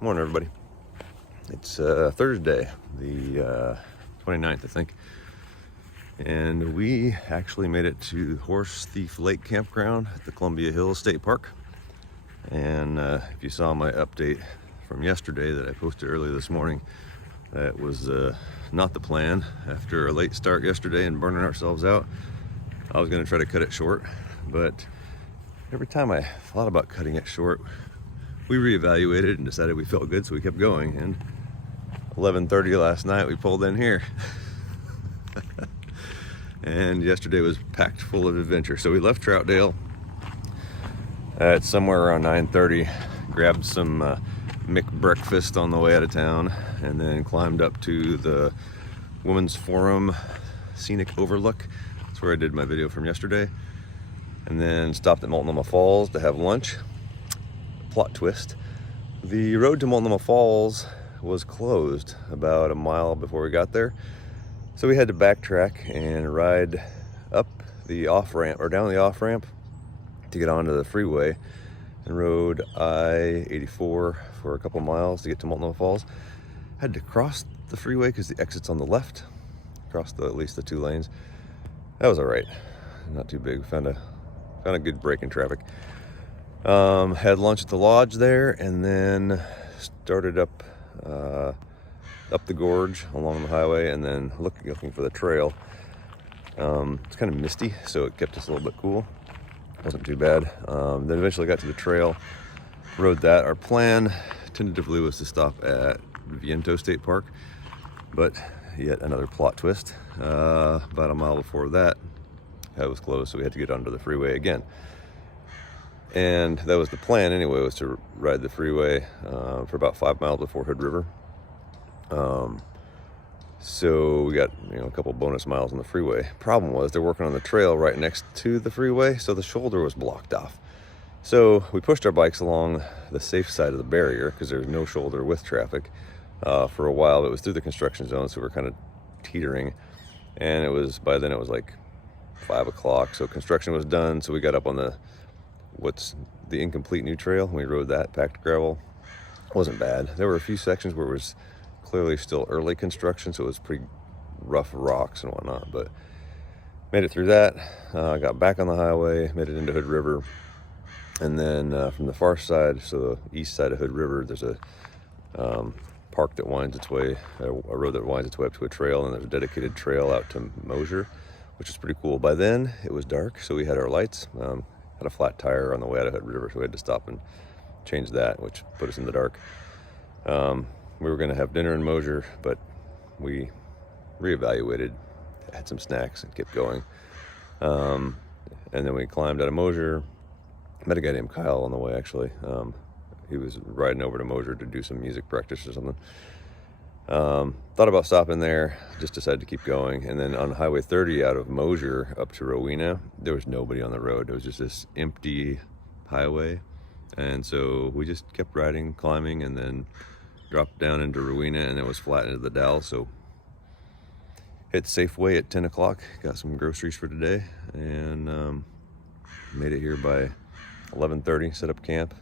Morning, everybody. It's Thursday, the 29th, I think. And we actually made it to Horsethief Lake campground at the Columbia Hills State Park. And if you saw my update from yesterday that I posted early this morning, that was not the plan. After a late start yesterday and burning ourselves out, I was going to try to cut it short. But every time I thought about cutting it short, we reevaluated and decided we felt good, so we kept going. And 11:30 last night, we pulled in here. And yesterday was packed full of adventure. So we left Troutdale at somewhere around 9:30, grabbed some McBreakfast on the way out of town, and then climbed up to the Women's Forum Scenic Overlook. That's where I did my video from yesterday. And then stopped at Multnomah Falls to have lunch. Plot twist: the road to Multnomah Falls was closed about a mile before we got there, so we had to backtrack and ride up the off-ramp or down the off-ramp to get onto the freeway, and rode I-84 for a couple miles to get to Multnomah Falls. Had to cross the freeway because the exit's on the left, across at least the two lanes. That was all right, not too big. Found a good break in traffic. Had lunch at the lodge there, and then started up the gorge along the highway, and then looking for the trail. It's kind of misty, so it kept us a little bit cool. Wasn't too bad. Then eventually got to the trail, rode that. Our plan tentatively was to stop at Viento State Park, but yet another plot twist. About a mile before that was closed, so we had to get onto the freeway again. And that was the plan anyway, was to ride the freeway for about 5 miles before Hood River. So we got a couple bonus miles on the freeway. Problem was they're working on the trail right next to the freeway, so the shoulder was blocked off. So we pushed our bikes along the safe side of the barrier because there's no shoulder with traffic for a while. It was through the construction zone, so we were kind of teetering. And by then it was like 5 o'clock, so construction was done. So we got up on what's the incomplete new trail. We rode that, packed gravel. Wasn't bad. There were a few sections where it was clearly still early construction, so it was pretty rough rocks and whatnot, but made it through that. Got back on the highway, made it into Hood River, and then from the far side, so the east side of Hood River, there's a park that winds its way, a road that winds its way up to a trail, and there's a dedicated trail out to Mosier, which is pretty cool. By then it was dark, so we had our lights. Had a flat tire on the way out of Hood River, so we had to stop and change that, which put us in the dark. We were going to have dinner in Mosier, but we reevaluated, had some snacks, and kept going. And then we climbed out of Mosier. Met a guy named Kyle on the way, actually. He was riding over to Mosier to do some music practice or something. Thought about stopping there, just decided to keep going. And then on Highway 30 out of Mosier up to Rowena, there was nobody on the road. It was just this empty highway. And so we just kept riding, climbing, and then dropped down into Rowena, and it was flat into the Dalles. So hit Safeway at 10 o'clock, got some groceries for today, and made it here by 11:30, set up camp,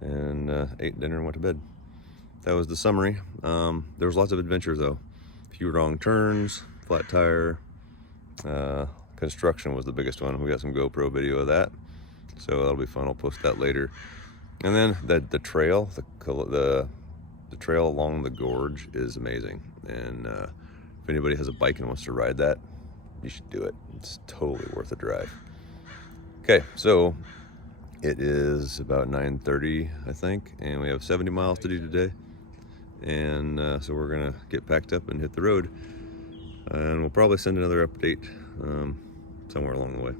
and ate dinner and went to bed. That was the summary. There was lots of adventure though. A few wrong turns, flat tire. Construction was the biggest one. We got some GoPro video of that, so that'll be fun. I'll post that later. And then the trail, the trail along the gorge is amazing. And if anybody has a bike and wants to ride that, you should do it. It's totally worth a drive. Okay, so it is about 9:30, I think, and we have 70 miles to do today. And so we're gonna get packed up and hit the road, and we'll probably send another update somewhere along the way.